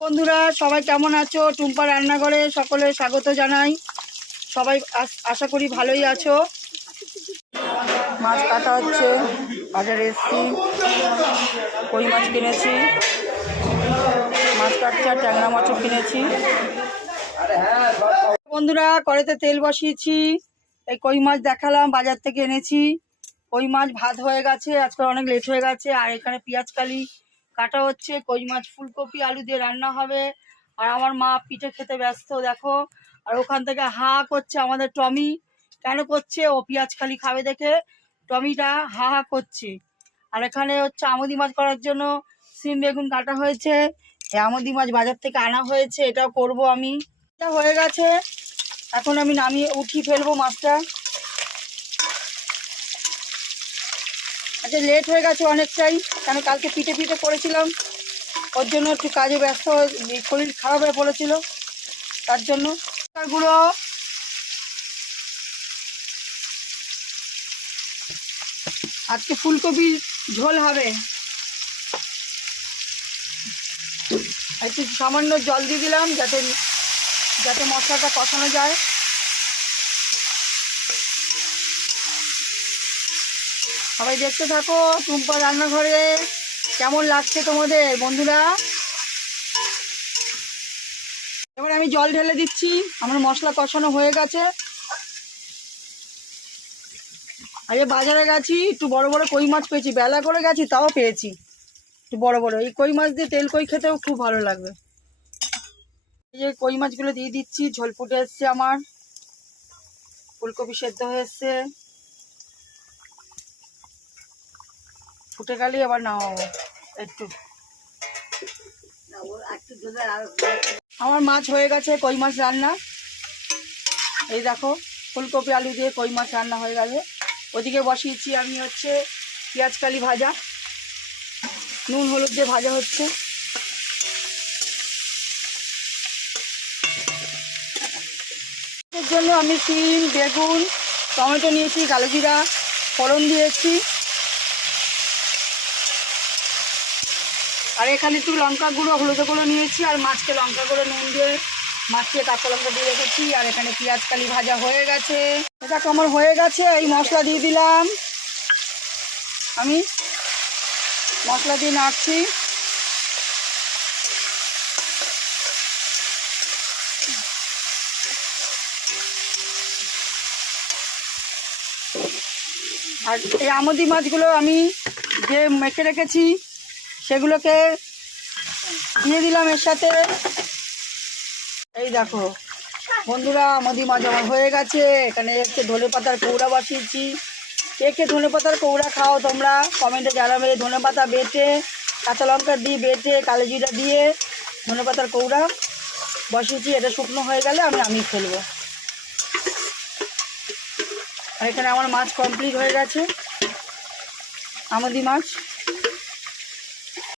বন্ধুরা সবাই কেমন আছো? টুম্পা রান্নাঘরে সকলে স্বাগত জানাই। সবাই আশা করি ভালোই আছো। মাছ কাটা হচ্ছে, বাজারে এসছি, কই মাছ কিনেছি, মাছ কাটছি আর ট্যাংরা মাছও কিনেছি। বন্ধুরা কড়াইতে তেল বসিয়েছি, এই কই মাছ দেখালাম, বাজার থেকে এনেছি। কই মাছ ভাত হয়ে গেছে, আজকে অনেক লেট হয়ে গেছে। আর এখানে পেঁয়াজ কালি কাটা হচ্ছে, কই মাছ ফুলকপি আলু দিয়ে রান্না হবে। আর আমার মা পিঠে খেতে ব্যস্ত দেখো। আর ওখান থেকে হা করছে আমাদের টমি, কেন করছে? ও পেঁয়াজ কালি খাবে দেখে টমিটা হা হা করছে। আর এখানে হচ্ছে আমুদি মাছ করার জন্য সিম বেগুন কাটা হয়েছে। এই আমুদি মাছ বাজার থেকে আনা হয়েছে, এটাও করব আমি। এটা হয়ে গেছে, এখন আমি নামিয়ে উঠিয়ে ফেলবো মাছটা। আচ্ছা লেট হয়ে গেছে অনেকটাই, কেন কালকে পিঠে পিঠে করেছিলাম, ওর জন্য একটু কাজে ব্যস্ত, শরীর খারাপ হয়ে পড়েছিল, তার জন্য। গুঁড়ো, আজকে ফুলকপির ঝোল হবে। একটু সামান্য জল দিয়ে দিলাম যাতে যাতে মশলাটা কষানো যায়। সবাই দেখতে থাকো টুম্পা রান্নাঘরে। কেমন লাগছে তোমাদের বন্ধুরা? এবার আমি জল ঢেলে দিচ্ছি, আমার মশলা কষানো হয়ে গেছে। আগে বাজারে গেছি, একটু বড় বড় কই মাছ পেয়েছি, বেলা করে গেছি তাও পেয়েছি একটু বড় বড়। এই কই মাছ দিয়ে তেল কই খেতেও খুব ভালো লাগবে। এই যে কই মাছগুলো দিয়ে দিচ্ছি, ঝোল ফুটে এসছে আমার, ফুলকপি সেদ্ধ হয়ে এসছে, ফুটে গেলেই আবার নামাবো। একটু আমার মাছ হয়ে গেছে, কই মাছ রান্না। এই দেখো ফুলকপি আলু দিয়ে কই মাছ রান্না হয়ে গেছে। ওদিকে বসিয়েছি আমি হচ্ছে পেঁয়াজ কালি ভাজা, নুন হলুদ দিয়ে ভাজা হচ্ছে। এর জন্য আমি সিম বেগুন টমেটো নিয়েছি, কালো জিরা ফোড়ন দিয়েছি। আর এখানে একটু লঙ্কা গুঁড়ো হলুদ গুঁড়ো নিয়েছি, আর মাছকে লঙ্কা গুঁড়ো নুন দিয়ে মাছকে কাঁচা লঙ্কা দিয়ে রেখেছি। আর এখানে পেঁয়াজ কালি ভাজা হয়ে গেছে, এটা আমার হয়ে গেছে। এই মশলা দিয়ে দিলাম, আমি মশলা দিয়ে নাড়ছি। আর এই আমুদি মাছগুলো আমি যে মেখে রেখেছি সেগুলোকে দিয়ে দিলাম এর সাথে। এই দেখো বন্ধুরা আমুদি মাছ আমার হয়ে গেছে। এখানে হচ্ছে ধনে পাতার কৌড়া বসিয়েছি। কে কে ধনে পাতার কৌড়া খাও তোমরা কমেন্টে জানাবে। ধনে পাতা বেটে, কাঁচা লঙ্কা দিয়ে বেটে, কালো জিরা দিয়ে ধনে পাতার কৌড়া বসিয়েছি। এটা শুকনো হয়ে গেলে আমি ফেলবো। আর এখানে আমার মাছ কমপ্লিট হয়ে গেছে, আমুদি মাছ।